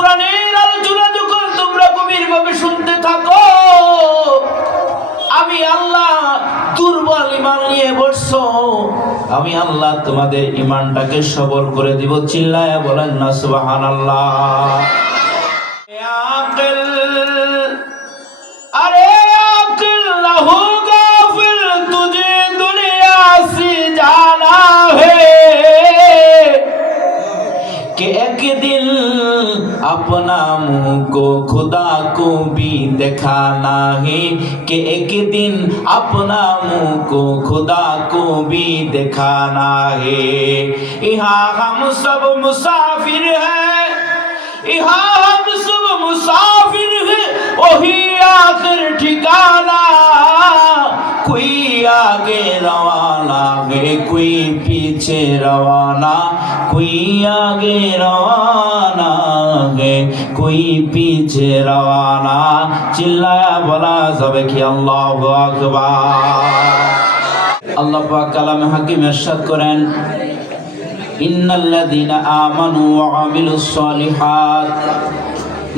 কোরআনের আলোচনা যখন তোমরা গভীরভাবে শুনতে থাকো, আমি আল্লাহ দুর্বল ঈমান নিয়ে বসছো, আমি আল্লাহ তোমাদের ঈমানটাকে সবল করে দিব। চিল্লায়া বলেন না সুবহানাল্লাহ। আকিল, আরে আকিল না হো গাফিল, তুঝে দুনিয়া से जाना है कि एक दिन अपना मुंह को खुदा को भी दिखाना है, कि एक दिन अपना मुंह को खुदा को भी दिखाना है। यहाँ हम सब मुसाफिर हैं, यहाँ हम सब मुसाफिर हैं, वही आखिर ठिकाना। कोई आगे रवाना है, कोई पीछे रवाना, कोई आगे रवाना है, कोई पीछे रवाना। चिल्लाया बोला যাবে কি আল্লাহু আকবার। আল্লাহ পাক কালামে হাকিম ইরশাদ করেন, ইন্নাল্লাযীনা আমানু ওয়া আমিলুস সলিহাত,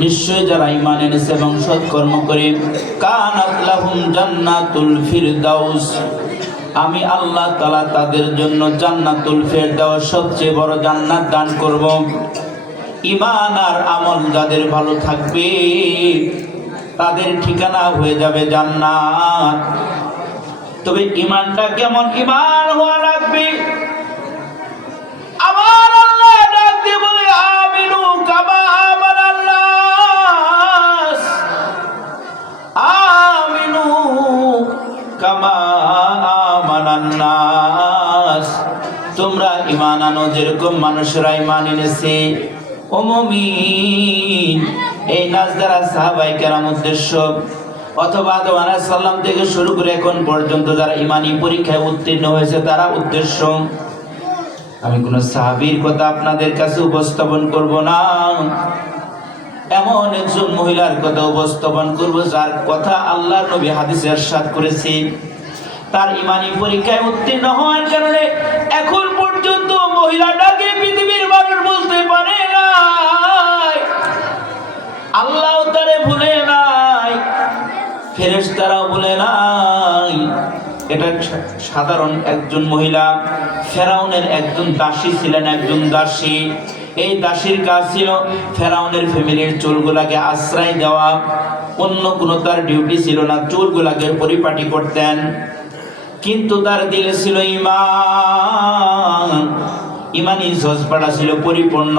নিশ্চয় যারা ঈমান এনেছে এবং সৎকর্ম করে, কানাত লাহুম জান্নাতুল ফিরদাউস, আমি আল্লাহ তাআলা তাদের জন্য জান্নাতুল ফিরদাউস সবচেয়ে বড় জান্নাত দান করব। ঈমান আর আমল যাদের ভালো থাকবে তাদের ঠিকানা হয়ে যাবে জান্নাত। তবে ঈমানটা কেমন ঈমান হওয়া লাগবে? আমার আল্লাহ ডাক দিয়ে বলে, আমিনু কামা আমানান নাস, আমিনু কামা আমানান নাস, তোমরা ঈমান আনো যেরকম মানুষেরা ঈমান এনেছে। ও মুমিন, এই নাস দ্বারা সাহাবায়ে কেরাম উদ্দেশ্য, অথবা আদম আলাইহিস সালাম থেকে শুরু করে এখন পর্যন্ত যারা ঈমানি পরীক্ষায় উত্তীর্ণ হয়েছে তারা উদ্দেশ্য। আমি কোন সাহাবীর কথা আপনাদের কাছে উপস্থাপন করব না, এমন একজন মহিলার কথা উপস্থাপন করব যার কথা আল্লাহর নবী হাদিসে ইরশাদ করেছে। তার ঈমানি পরীক্ষায় উত্তীর্ণ হওয়ার কারণে এখন পর্যন্ত মহিলাটাকে পৃথিবীর মানুষ বলতে পারে না, আল্লাহ তারে ভুলে নাই, ফেরেশতারাও ভুলে নাই। এটা সাধারণ একজন মহিলা, ফেরাউনের একজন দাসী ছিলেন, একজন দাসী। এই দাসীর কাজ ছিল ফেরাউনের ফ্যামিলির চুলগুলাকে আশ্রয় দেওয়া, অন্য কোনো তার ডিউটি ছিল না, চুলগুলাকে পরিপাটি করতেন। কিন্তু তার দিলে ছিল ঈমান, ঈমানি জজবাটা ছিল পরিপূর্ণ,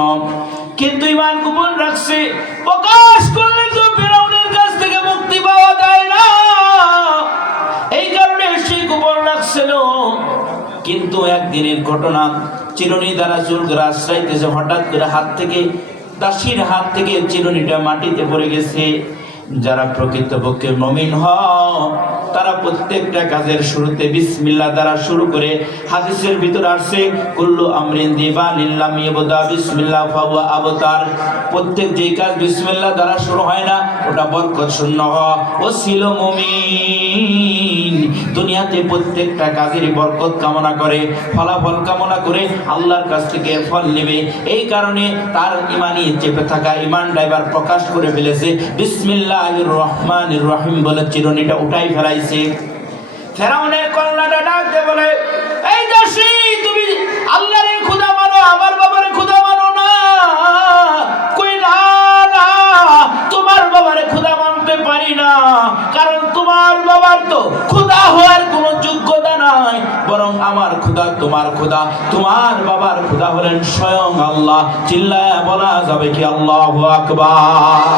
কিন্তু ঈমান গোপন রাখছে। প্রকাশ করলে তো ফেরাউনের কাছ থেকে মুক্তি পাওয়া যায় না, এই কারণে সে গোপন রাখছিল। কিন্তু একদিনের ঘটনা, চিরুনি দ্বারা চুলগুলো আশ্রাইতেছে, হঠাৎ করে হাত থেকে, দাসীর হাত থেকে চিরুনিটা মাটিতে পড়ে গেছে। যারা প্রকৃতপক্ষে মুমিন হয় তারা প্রত্যেকটা কাজের শুরুতে বিসমিল্লাহ দ্বারা শুরু করে। হাদিসের ভিতর আসছে, কুল্লু আমরিন দিবানিন লাম ইয়াবদা বিসমিল্লাহ ফাহুয়া আবতার, প্রত্যেক যেই কাজ বিসমিল্লাহ দ্বারা শুরু হয় না ওটা বরকত শূন্য হয়। ও ছিল মুমিন, দুনিয়াতে প্রত্যেকটা কাজেরই বরকত কামনা করে, ফলাফল কামনা করে, আল্লাহর কাছ থেকে ফল নেবে। এই কারণে তার ঈমানি চেপে থাকা ঈমানটা এবার প্রকাশ করে ফেলেছে। বিসমিল্লাহির রহমানির রহিম বলে চিরুনিটা উঠাই ফেলাইছে। ফেরাউনের কন্যাটা ডাক দিয়ে বলে, এই দাসী, তুমি আল্লাহরে খোদা মানো, আমার বাবারে খোদা মানো না। কই না না, তোমার বাবারে খোদা মানতে পারি না, কারণ তোমার বাবার তো খোদা হওয়ার কোনো যোগ্যতা নাই, বরং আমার খোদা তোমার খোদা, তোমার বাবার খোদা হলেন স্বয়ং আল্লাহ। চিল্লায়া বলা যাবে কি আল্লাহু আকবার।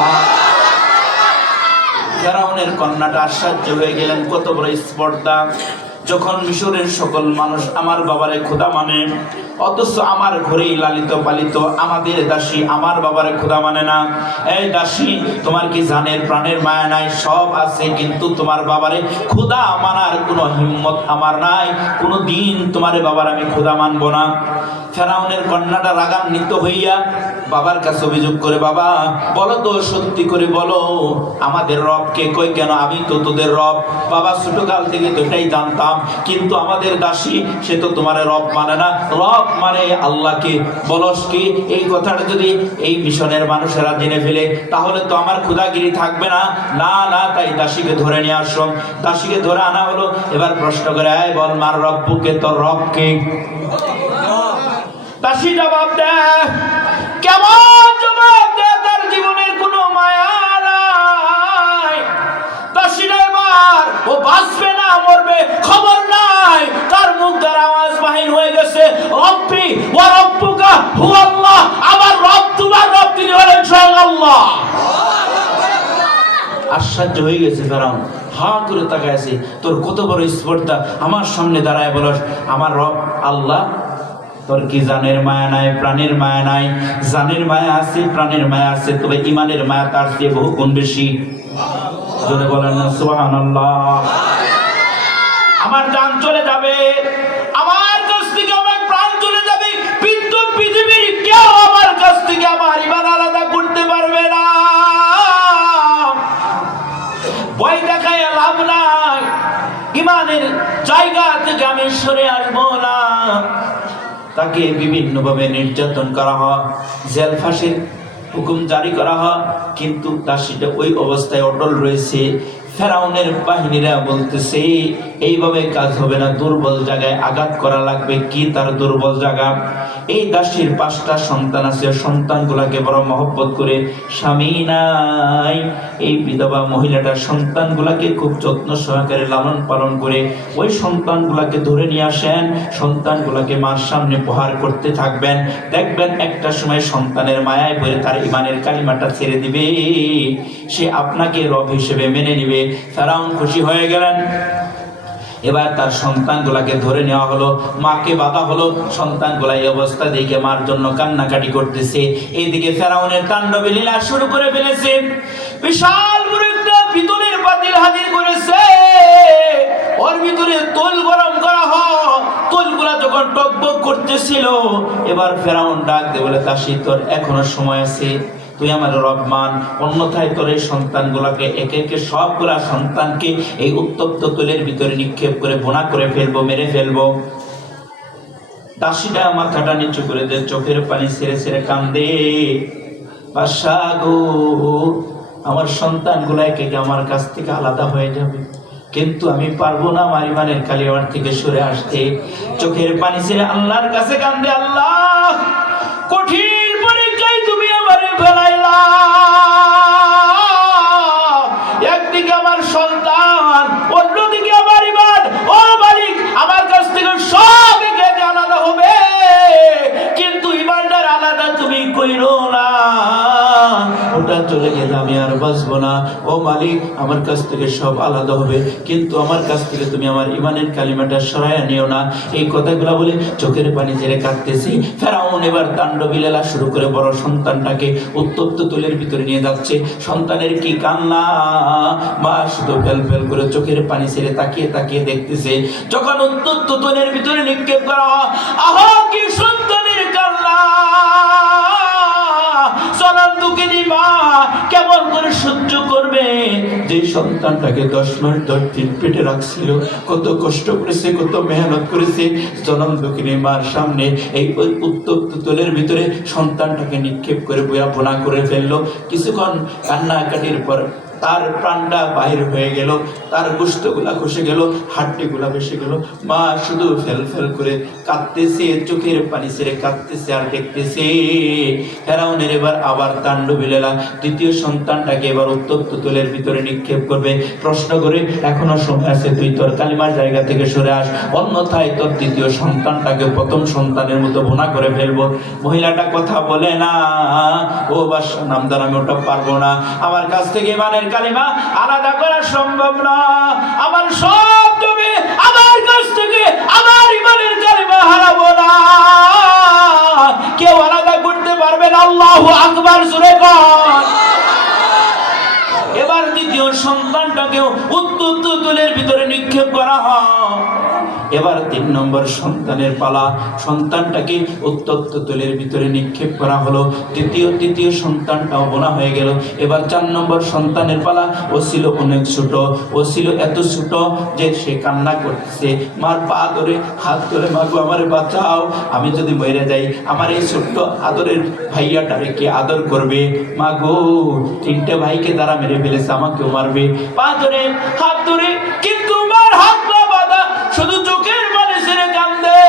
ফেরাউনের কন্যাটা আশ্চর্য হয়ে গেলেন, কত বড় স্পর্ধা! যখন মিশরের সকল মানুষ আমার বাবারে খোদা মানে, অথচ আমার ঘরেই লালিত পালিত আমাদের দাসী আমার বাবারে খোদা মানে না। এই দাসী, তোমার কি জানের প্রাণের মায়া নাই? সব আছে, কিন্তু তোমার বাবারে খোদা মানার কোনো হিম্মত আমার নাই, কোনো দিন তোমার বাবার আমি খোদা মানবো না। ফেরাউনের কন্যাটা রাগান্বিত হইয়া বাবার কাছে অভিযোগ করে, বাবা বলো তো, সত্যি করে বলো আমাদের রব কে? কই কেন, আমি তো তোদের রব। বাবা ছোটকাল থেকে তো এটাই জানতাম, কিন্তু আমাদের দাসী সে তো তোমার রব মানে না, রব মানে আল্লাহকে। বলস কি? এই কথাটা যদি এই মিশনের মানুষেরা জেনে ফেলে তাহলে তো আমার ক্ষুধাগিরি থাকবে না। না না, তাই দাসীকে ধরে নিয়ে আসলাম। দাসীকে ধরে আনা হলো। এবার প্রশ্ন করে, আয় বল মার রব্বুকে, তোর রব কে? দাসী জবাব দেয়, কেমন জবাব দেয়, তার জীবনের কোনো মায়া নাই। দাসীরা এবার ও বাঁচবে না মরবে খবর নাই, তার মুখ দ্বারা আওয়াজ বাহির হয়ে গেছে, রব্বি ওয়া রব্বুকা হুয়া আল্লাহ, আমার রব তোমার রব তিনি হলেন স্বয়ং আল্লাহ। আশ্চর্য হয়ে গেছে ফেরাউন, হা করে তাকায় আছে। তোর কত বড় স্পর্ধা, আমার সামনে দাঁড়ায় বলস আমার রব আল্লাহ? তোর কি জানের মায়া নাই, প্রাণের মায়া নাই? জানের মায়া আছে, প্রাণের মায়া আছে, তবে ইমানের মায়া তার চেয়ে বহু গুণ বেশি। জোরে বলেন না সুবহানাল্লাহ। আমার জান চলে যাবে, আমার কাছ থেকে আমার প্রাণ চলে যাবে, কিন্তু পৃথিবীর কেউ আমার কাছ থেকে আমার ইমান আলাদা করতে পারবে না। ভয় দেখায় লাভ নাই, ইমানের জায়গা থেকে আমি সরে আসবো না। তাকে বিভিন্নভাবে নির্যাতন করা হয়, জেল ফাঁসির হুকুম জারি করা হয়, কিন্তু দাসীটা ওই অবস্থায় অটল রয়েছে। ফেরাউনের বাহিনীরা বলতেছে এইভাবে কাজ হবে না, দুর্বল জায়গায় আঘাত করা লাগবে। কি তার দুর্বল জায়গা? এই দাসীর 5টা সন্তান আছে, সন্তানগুলাকে বড় মহব্বত করে, স্বামী নাই এই বিধবা মহিলাটা সন্তানগুলাকে খুব যত্ন সহকারে লালন পালন করে ওই সন্তানগুলাকে ধরে নিয়ে আসেন, সন্তানগুলাকে মার সামনে প্রহার করতে থাকবেন। দেখবেন একটা সময় সন্তানের মায়ায় পড়ে তার ইমানের কালিমাটা ছেড়ে দিবে, সে আপনাকে রব হিসেবে মেনে নিবে। ফেরাউন খুশি হয়ে গেলেন। এবার তার সন্তানগুলাকে ধরে নেওয়া হলো, মাকে বাঁধা হলো। সন্তানগুলা এই অবস্থা দেখে মার জন্য কান্নাকাটি করতেছে। এইদিকে ফেরাউনের তাণ্ডবে লীলা শুরু করে ফেলেছে। বিশাল বড় একটা পিতলের পাতিল হাজির করেছে, ওর ভিতরে তৈল গরম করা হয়। তৈলগুলা যখন টকবক করতেছিল, এবার ফেরাউন ডাক দিয়ে বলে, দাসী তোর এখনো সময় আছে, তুই আমার রহমান, অন্যথায় তোর এই সন্তানগুলাকে একে একে সবগুলা সন্তানকে এই উত্তপ্ত তৈলের ভিতরে নিক্ষেপ করে বোনা করে ফেলবো, মেরে ফেলবো। দাসীটা মাথাটা নিচু করে দে, চোখের পানি ছেড়ে ছেড়ে কান্দে, বাদশা গো আমার সন্তানগুলা একে একে আমার কাছ থেকে আলাদা হয়ে যাবে, কিন্তু আমি পারবো না আমার ইমানের কালিমার থেকে সরে আসতে। চোখের পানি ছেড়ে আল্লাহর কাছে কান্দে, আল্লাহ কঠিন পরীক্ষায় তুমি আমারে ফেলাইলা, একদিকে আমার সন্তান, অন্যদিকে আমার ইমান। ও মালিক, আমার কাছ থেকে সব একে আলাদা হবে, কিন্তু ইমানটার আলাদা তুমি কইরো না, ওটা চলে গেলে আমি আর বাঁচবো না। ও মালিক, আমার কাছ থেকে সব আলাদা হবে, কিন্তু আমার কাছ থেকে তুমি আমার ইমানের কালিমাটা সরাইয়া নিও না। এই কথাগুলো বলে চোখের পানি ছেড়ে কাঁদতেছি। ফেরাউন এবার তাণ্ডবী লীলা শুরু করে বড় সন্তানটাকে উত্তপ্ত তৈলের ভিতরে নিয়ে যাচ্ছে। সন্তানের কি কান্না, মা শুধু ফেল ফেল করে চোখের পানি ছেড়ে তাকিয়ে তাকিয়ে দেখতেছে। যখন উত্তপ্ত তৈলের ভিতরে নিক্ষেপ করা হয়, আহা কি সন্তানের কান্না, মা কেমন করে সহ্য করবে? যে সন্তানটাকে 10 মাস 10 দিন পেটে রাখছিল, কত কষ্ট করেছে, কত মেহনত করেছে, জনম দুঃখিনী মার সামনে এই উত্তপ্ত তৈলের ভিতরে সন্তানটাকে নিক্ষেপ করে বয়া বোনা করে ফেললো। কিছুক্ষণ কান্নাকাটির পর তার প্রাণটা বাহির হয়ে গেল, তার গোশতগুলা খসে গেল, হাড্ডিগুলা ভেসে গেল। মা শুধু ফেল ফেল করে কাঁদতেছে, চোখের পানি ছেড়ে কাঁদতেছে আর দেখতেছে। ফেরাউনের এবার আবার তাণ্ডবী লীলা, দ্বিতীয় সন্তানটাকে এবার উত্তপ্ত তৈলের ভিতরে নিক্ষেপ করবে। প্রশ্ন করে, এখনো সময় আছে, তুই তোর কালিমার জায়গা থেকে সরে আস, অন্যথায় তোর দ্বিতীয় সন্তানটাকে প্রথম সন্তানের মতো বোনা করে ফেলবো। মহিলাটা কথা বলে না, ও বাদশা নামদার, আমি ওটা পারবো না, আমার কাছ থেকে ইমানের কালিমা আলাদা করা সম্ভব না, আমার সব তুমি আমার কাছ থেকে আমার ইমানের কালিমা হারাবো না, কেউ আলাদা করতে পারবে না। আল্লাহু আকবার, জোরে কর। এবার দ্বিতীয় সন্তানটাকেও উত্তপ্ত তৈলের ভিতরে নিক্ষেপ করা হয়। এবার 3 নম্বর সন্তানের পালা। সন্তানটাকে উত্তপ্ত তৈলের ভিতরে নিক্ষেপ করা হলো। তৃতীয় সন্তানটাও বোনা হয়ে গেল। এবার 4 নম্বর সন্তানের পালা। ও ছিল অনেক ছোট, ও ছিল এত ছোট যে সে কান্না করতেছে, মার পা ধরে হাত ধরে, মা গো আমারে বাঁচাও, আমি যদি মরে যাই আমার এই ছোট্ট আদরের ভাইয়াটারে কে আদর করবে? মা গো 3টে ভাইকে তারা মেরে ফেলেছে, আমাকেও মারবে। পা ধরে হাত ধরে, কিন্তু মার হাত পা বাঁধা, শুধু চোখের পানি ছেড়ে কান্দে,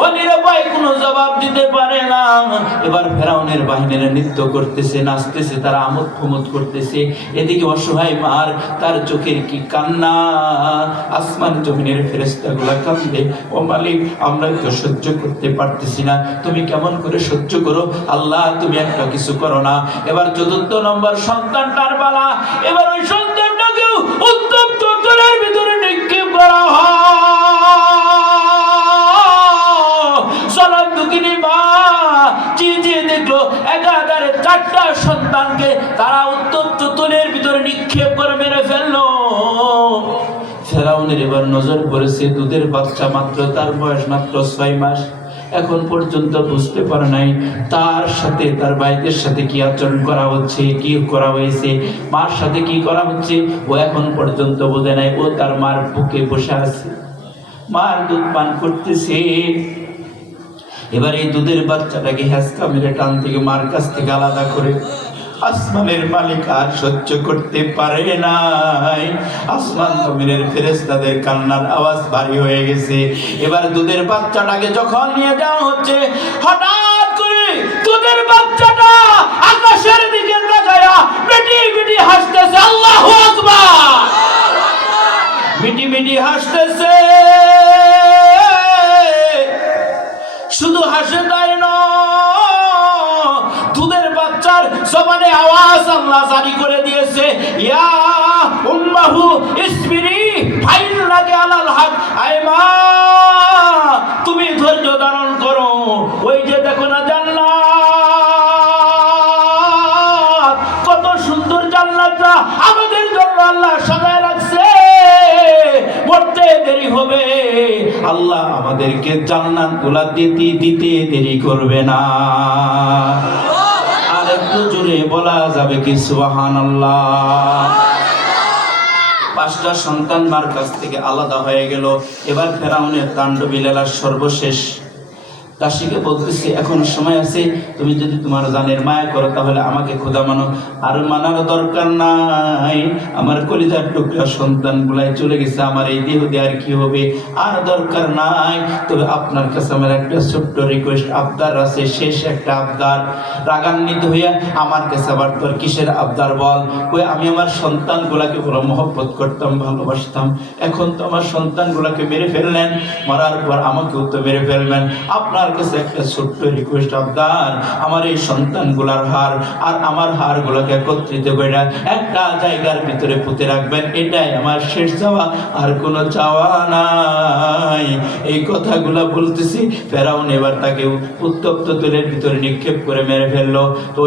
ও নিরুপায় কোনো জবাব দিতে পারে না। এবার ফেরাউনের বাহিনীরা নৃত্য করতেছে, নাচতেছে, তারা আমোদ প্রমোদ করতেছে। এদিকে অসহায় মার, তার চোখের কি কান্না! আসমান জমিনের ফেরেশতাগুলা কান্দে, ও মালিক আমরা তো সহ্য করতে পারতেছি না, তুমি কেমন করে সহ্য করো আল্লাহ, তুমি একটা কিছু করো না। এবার 4 নম্বর সন্তানটার পালা। এবার ওই সন্তানটাকেও উত্তপ্ত তৈলের ভিতরে নিক্ষেপ করা হয়। দেখলো একাধারে 4টা সন্তানকে তারা উত্তপ্ত তৈলের ভিতরে নিক্ষেপ করে মেরে ফেললো। ফেরাউনের এবার নজর পড়েছে দুধের বাচ্চা, মাত্র তার বয়স মাত্র 6 মাস। এখন পর্যন্ত বুঝতে পারে নাই তার সাথে, তার ভাইদের সাথে কি আচরণ করা হচ্ছে, কি করা হয়েছে, মার সাথে কি করা হচ্ছে, ও এখন পর্যন্ত বোঝে নাই। ও তার মার বুকে বসে আছে, মার দুধ পান করতেছে। এবার এই দুধের বাচ্চাটাকে হ্যাঁচকা মেরে টান থেকে মার কাছ থেকে আলাদা করে আসমানের মালিক আর সহ্য করতে পারে নাই। আসমান জমিনের ফেরেশতাদের কান্নার আওয়াজ ভারী হয়ে গেছে। এবার দুধের বাচ্চাটাকে যখন নিয়ে যাওয়া হচ্ছে, হঠাৎ করে দুধের বাচ্চাটা আকাশের দিকে তাকায়া মিটি মিটি হাসতেছে। আল্লাহু আকবার! মিটি মিটি হাসতেছে। শুধু হাসে তাই নয়, দুধের বাচ্চার জবানে আওয়াজ আল্লাহ জারি করে দিয়েছে, ইয়া উম্মাহু ইসবিরি ফাইন্নাকা আলাল হক। আয় মা, তুমি ধৈর্য ধারণ করো। ওই যে দেখো না জান্নাত, কত সুন্দর জান্নাতটা আমাদের জন্য আল্লাহ সাজায় রাখছে। মরতে দেরি হবে, আল্লাহ আমাদেরকে জান্নাতগুলা দিতে দেরি করবে না। আর একটু জোরে বলা যাবে কি সুবহানাল্লাহ? 5টা সন্তান মার কাছ থেকে আলাদা হয়ে গেল। এবার ফেরাউনের তাণ্ডব লীলার সর্বশেষ। দাসীকে বলতেছে এখন সময় আছে, তুমি যদি তোমার জানের মায়া করো তাহলে আমাকে খোদা মানো। আর মানার দরকার নাই, আমার কলিজার টুকরা সন্তানগুলাই চলে গেছে, আমার এই দেহ দিয়ে আর কি হবে, আর দরকার নাই। তবে আপনার কাছে আমার একটা ছোট্ট রিকোয়েস্ট, আবদার আছে, শেষ একটা আবদার। রাগান্বিত হইয়া আমার কাছে আবার তোর কিসের আবদার বল? কই আমি আমার সন্তানগুলাকে বড় মহব্বত করতাম, ভালোবাসতাম, এখন তো আমার সন্তানগুলাকে মেরে ফেললেন, মারার পর আমাকেও তো মেরে ফেলবেন। আপনার কাছে একটা ছোট্ট রিকোয়েস্ট, আবদার, আমার এই সন্তানগুলার হার আর আমার হারগুলোকে একত্রিত করে একটা জায়গার ভিতরে পুঁতে রাখবেন, এটাই আমার শেষ চাওয়া, আর কোনো চাওয়া নাই। এই কথাগুলা বলতেছি। ফেরাউন এবার তাকে উত্তপ্ত তৈলের ভিতরে নিক্ষেপ করে মেরে ফেললো। তো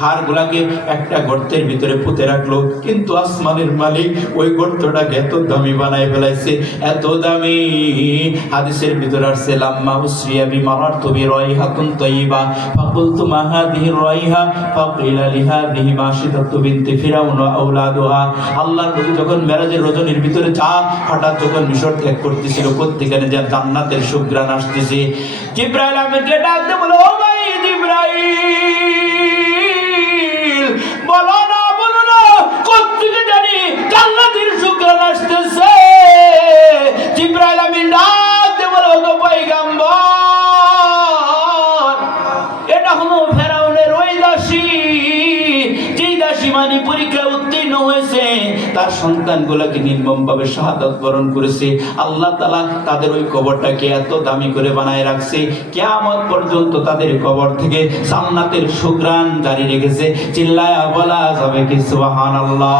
হারগুলাকে একটা গর্তের ভিতরে পুঁতে রাখলো, কিন্তু আসমানের মালিক ওই গর্তটাকে এত দামি বানায় ফেলাইছে, এত দামি। হাদিসের ভিতরে আসছে, লাম্মা উসরিয়া বিমারাতু বিরাইহাতুন তাইয়্যিবা ফাকুলতু মা হাযিহি রাইহা ফাকিলা লিহাযিহি মাশিদাতু বিনতি ফিরাউন ওয়া আওলাদুহা। আল্লাহর নবী যখন মেরাজের রজনীর ভিতরে হঠাৎ যখন মিশর ত্যাগ করতেছিল, প্রত্যেকখানে যে জান্নাতের সুঘ্রাণ আসতেছে, জিবরাইল আমিনকে ডাক দিয়ে বলে, ও ভাই জিবরাইল, বলো না কোত্থেকে জানি জান্নাতের সুঘ্রাণ আসতেছে। জিবরাইল আমিন ডাক দিয়ে বলে, ও পয়গম্বর, এটা হলো ফেরাউনের ওই দাসী, যেই দাসী মানে পরীক্ষায় উত্তীর্ণ হয়েছে, তার সন্তানগুলোকে নির্মমভাবে শাহাদাত বরণ করেছে। আল্লাহ তাআলা তাদের ওই কবরটাকে এত দামি করে বানায় রাখছে, কিয়ামত পর্যন্ত তাদের কবর থেকে জান্নাতের সুঘ্রাণ জারি রেখেছে। চিল্লায়া বলা যাবে কি সুবহানাল্লাহ?